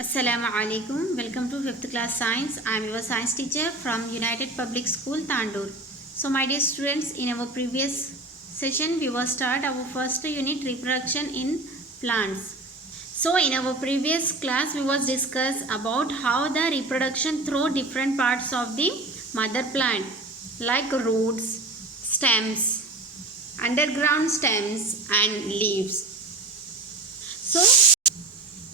Assalamu alaikum. Welcome to 5th class science. I am your science teacher from United Public School Tandur. So my dear students, in our previous session we will start our first unit, reproduction in plants. So in our previous class we was discuss about how the reproduction through different parts of the mother plant like roots, stems, underground stems and leaves. So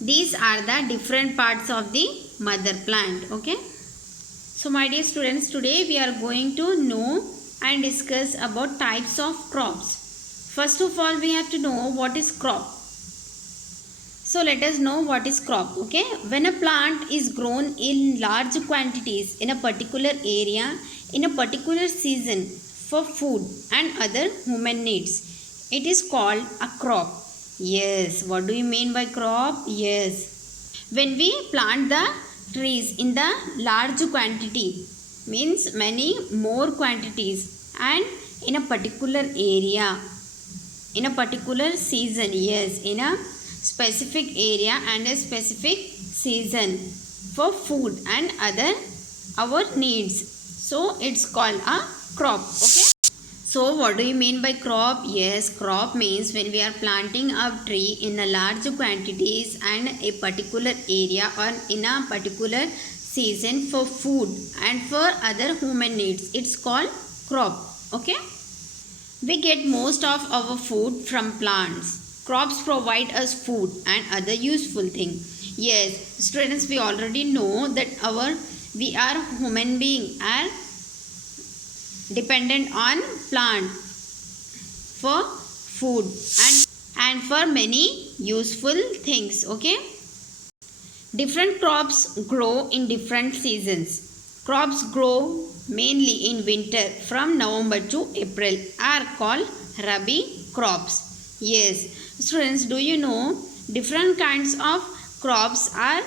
these are the different parts of the mother plant. Okay, so my dear students, today we are going to know and discuss about types of crops. First of all, we have to know what is crop. So let us know what is crop. Okay, when a plant is grown in large quantities in a particular area in a particular season for food and other human needs, it is called a crop. Yes, what do you mean by crop? Yes, when we plant the trees in the large quantity, means many more quantities and in a particular area, in a particular season. Yes, in a specific area and a specific season for food and other our needs. So it's called a crop. Okay. So what do you mean by crop? Yes, crop means when we are planting a tree in a large quantities and a particular area or in a particular season for food and for other human needs. It's called crop. Okay. We get most of our food from plants. Crops provide us food and other useful things. Yes, students, we already know that we are human being are dependent on plant for food and for many useful things. Okay, different crops grow in different seasons. Crops grow mainly in winter from November to April are called rabi crops. Yes, students, do you know different kinds of crops are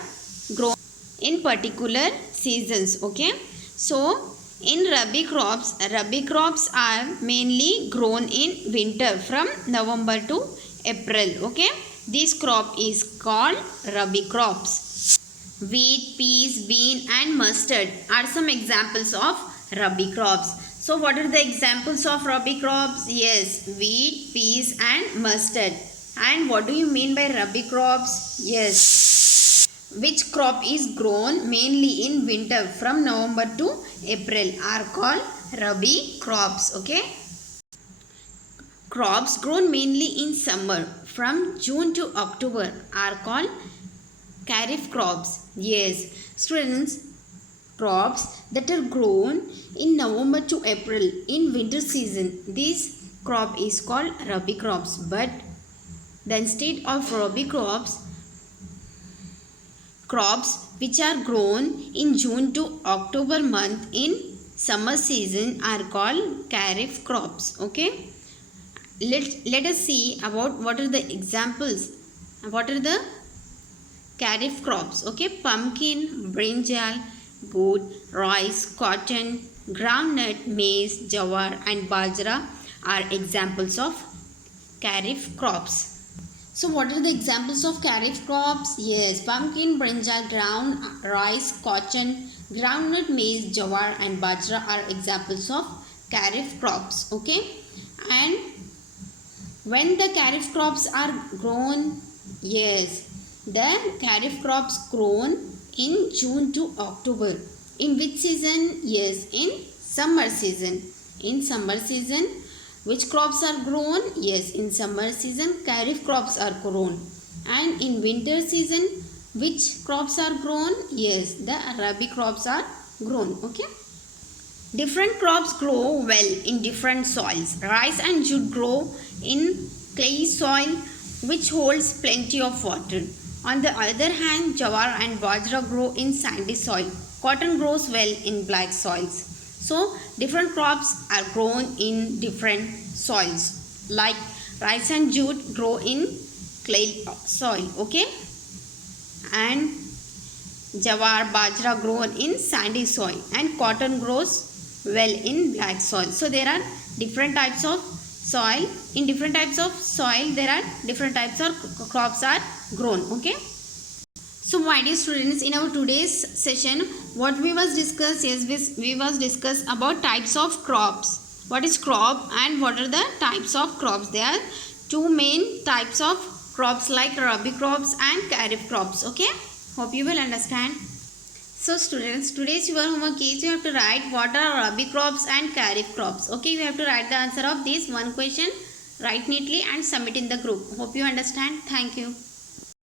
grown in particular seasons? Okay, so in rabi crops are mainly grown in winter from November to April. Okay, this crop is called rabi crops. Wheat, peas, bean and mustard are some examples of rabi crops. So what are the examples of rabi crops? Yes, wheat, peas and mustard. And what do you mean by rabi crops? Yes, which crop is grown mainly in winter from November to April are called rabi crops. Okay, crops grown mainly in summer from June to October are called kharif crops. Yes, students, crops that are grown in November to April in winter season, this crop is called rabi crops. But the instead of rabi crops which are grown in June to October month in summer season are called kharif crops. Okay, let us see about what are the examples. What are the kharif crops? Okay, pumpkin, brinjal, gourd, rice, cotton, groundnut, maize, jawar and bajra are examples of kharif crops. So what are the examples of kharif crops? Yes, pumpkin, brinjal, ground, rice, cotton, groundnut, maize, jawar and bajra are examples of kharif crops. Okay, and when the kharif crops are grown, yes, the kharif crops grown in June to October. In which season? Yes, in summer season. In summer season, which crops are grown? Yes, in summer season kharif crops are grown. And in winter season, which crops are grown? Yes, the rabi crops are grown. Okay, different crops grow well in different soils. Rice and jute grow in clay soil which holds plenty of water. On the other hand, jawar and bajra grow in sandy soil. Cotton grows well in black soils. So different crops are grown in different soils. Like rice and jute grow in clay soil. Okay, and jawar, bajra grown in sandy soil and cotton grows well in black soil. So there are different types of soil. In different types of soil there are different types of crops are grown. Okay, So my dear students, in our today's session, what we was discuss is we was discuss about types of crops. What is crop and what are the types of crops? There are two main types of crops like rabi crops and kharif crops. Okay, hope you will understand. So students, today's your homework is you have to write what are rabi crops and kharif crops. Okay, you have to write the answer of this one question, write neatly and submit in the group. Hope you understand. Thank you.